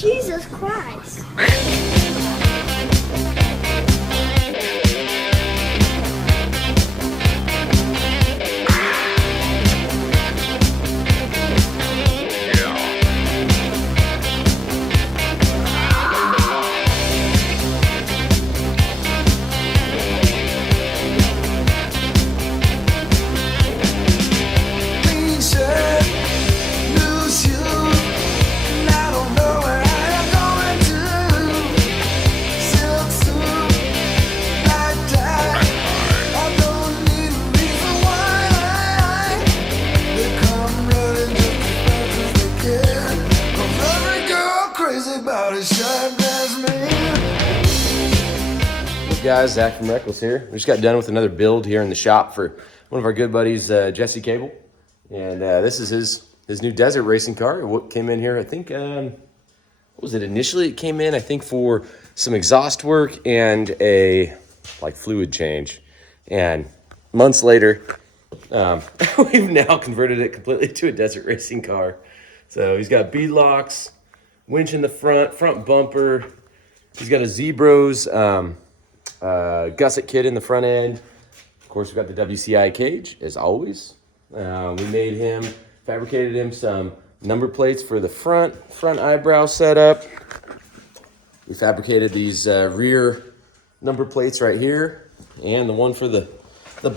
Jesus Christ. Guys, Zach from Reckless here. We just got done with another build here in the shop for one of our good buddies, Jesse Cable, and this is his new desert racing car. What came in here, I think, what was it initially? It came in, I think, for some exhaust work and a like fluid change, and months later, we've now converted it completely to a desert racing car. So he's got beadlocks, winch in the front bumper. He's got a Zebro's gusset kit in the front end. Of course, we've got the WCI cage, as always. We fabricated him some number plates for the front eyebrow setup. We fabricated these rear number plates right here, and the one for the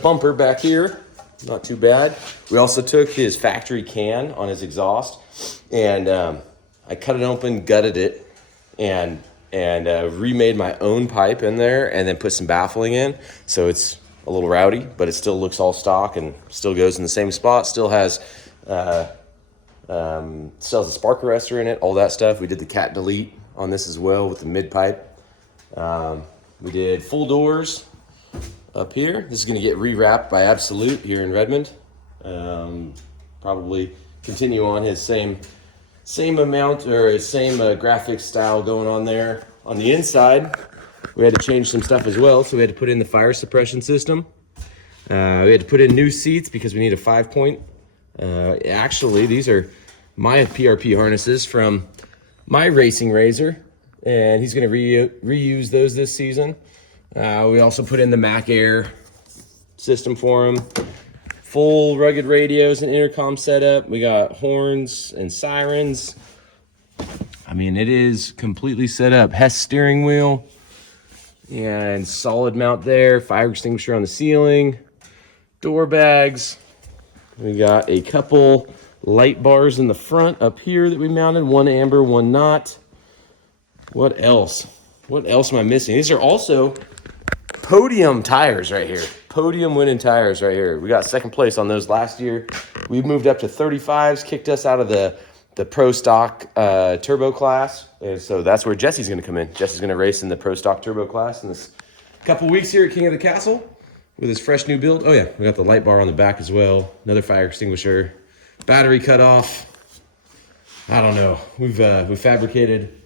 bumper back here. Not too bad. We also took his factory can on his exhaust, and I cut it open, gutted it, and remade my own pipe in there, and then put some baffling in. So it's a little rowdy, but it still looks all stock and still goes in the same spot. Still has still has a spark arrestor in it, all that stuff. We did the cat delete on this as well with the mid pipe. We did full doors up here. This is going to get rewrapped by Absolute here in Redmond. Probably continue on his same amount or his same graphics style going on there. On the inside, we had to change some stuff as well. So we had to put in the fire suppression system. We had to put in new seats because we need a 5-point. Actually, these are my PRP harnesses from my racing razor, and he's going to reuse those this season. We also put in the Mac Air system for him. Full rugged radios and intercom setup. We got horns and sirens. I mean, it is completely set up. Hess steering wheel and solid mount there. Fire extinguisher on the ceiling. Door bags. We got a couple light bars in the front up here that we mounted. One amber, one not. What else? What else am I missing? These are also podium tires right here. Podium winning tires right here. We got second place on those last year. We moved up to 35s, kicked us out of the pro stock turbo class. And so that's where Jesse's going to come in. Jesse's going to race in the pro stock turbo class in this couple weeks here at King of the Castle with his fresh new build. Oh yeah, we got the light bar on the back as well. Another fire extinguisher, battery cut off. I don't know. We've fabricated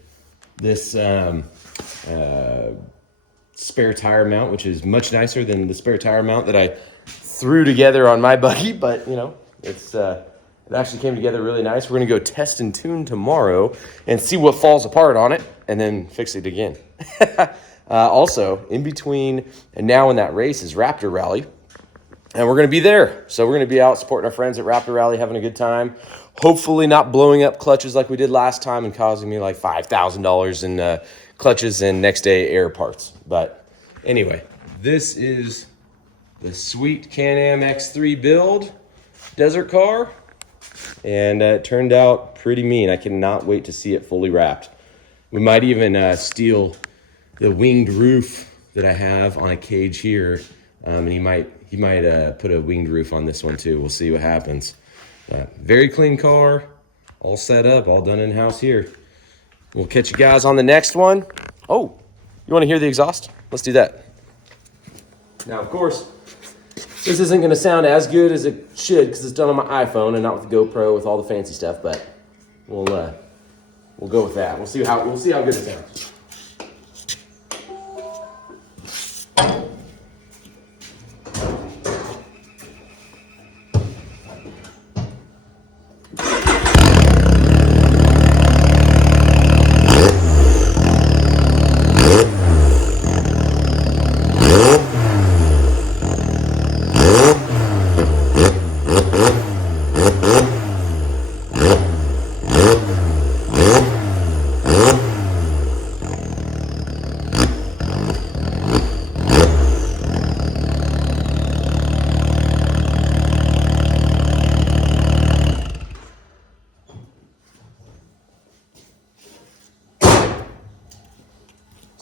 this spare tire mount, which is much nicer than the spare tire mount that I threw together on my buggy, but you know, it actually came together really nice. We're gonna go test and tune tomorrow and see what falls apart on it and then fix it again. Also, in between and now in that race is Raptor Rally, and we're gonna be there. So we're gonna be out supporting our friends at Raptor Rally, having a good time. Hopefully not blowing up clutches like we did last time and causing me like $5,000 in clutches and next day air parts. But anyway, this is the sweet Canam X3 build desert car, and it turned out pretty mean. I cannot wait to see it fully wrapped. We might even steal the winged roof that I have on a cage here, and he might put a winged roof on this one too. We'll see what happens. Very clean car, all set up, all done in-house here. We'll catch you guys on the next one. Oh, you want to hear the exhaust? Let's do that. Now, of course, this isn't going to sound as good as it should because it's done on my iPhone and not with the GoPro with all the fancy stuff, but we'll go with that. We'll see how good it sounds.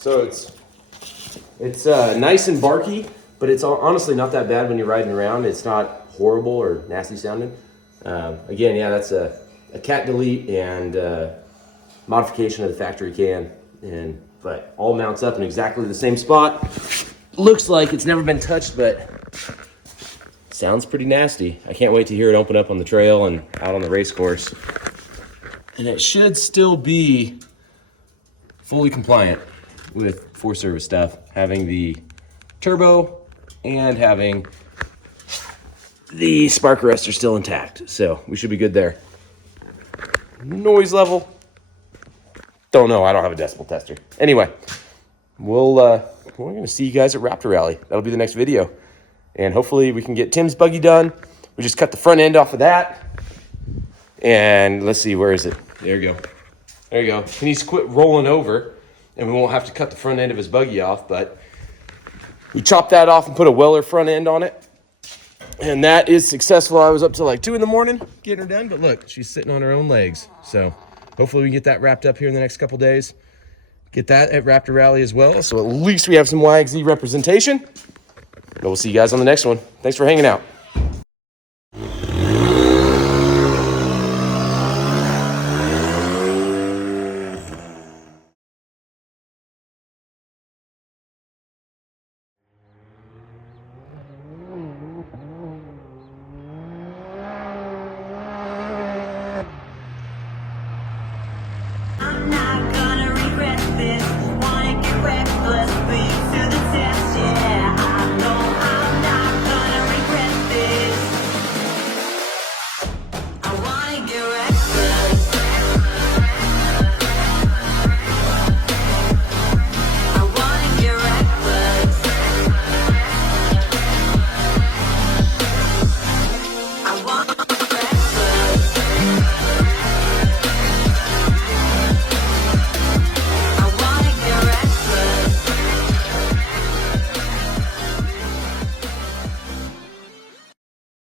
So it's nice and barky, but it's honestly not that bad when you're riding around. It's not horrible or nasty sounding. Again, yeah, that's a cat delete and modification of the factory can, but all mounts up in exactly the same spot. Looks like it's never been touched, but sounds pretty nasty. I can't wait to hear it open up on the trail and out on the race course. And it should still be fully compliant with Forest Service stuff, having the turbo and having the spark arrestor still intact. So we should be good there. Noise level, don't know. I don't have a decibel tester. Anyway, we're gonna see you guys at Raptor Rally. That'll be the next video. And hopefully we can get Tim's buggy done. We just cut the front end off of that. And let's see, where is it? There you go. There you go. He needs to quit rolling over and we won't have to cut the front end of his buggy off, but we chopped that off and put a Weller front end on it. And that is successful. I was up till like 2 in the morning getting her done, but look, she's sitting on her own legs. So hopefully we can get that wrapped up here in the next couple days. Get that at Raptor Rally as well. So at least we have some YXZ representation. But we'll see you guys on the next one. Thanks for hanging out.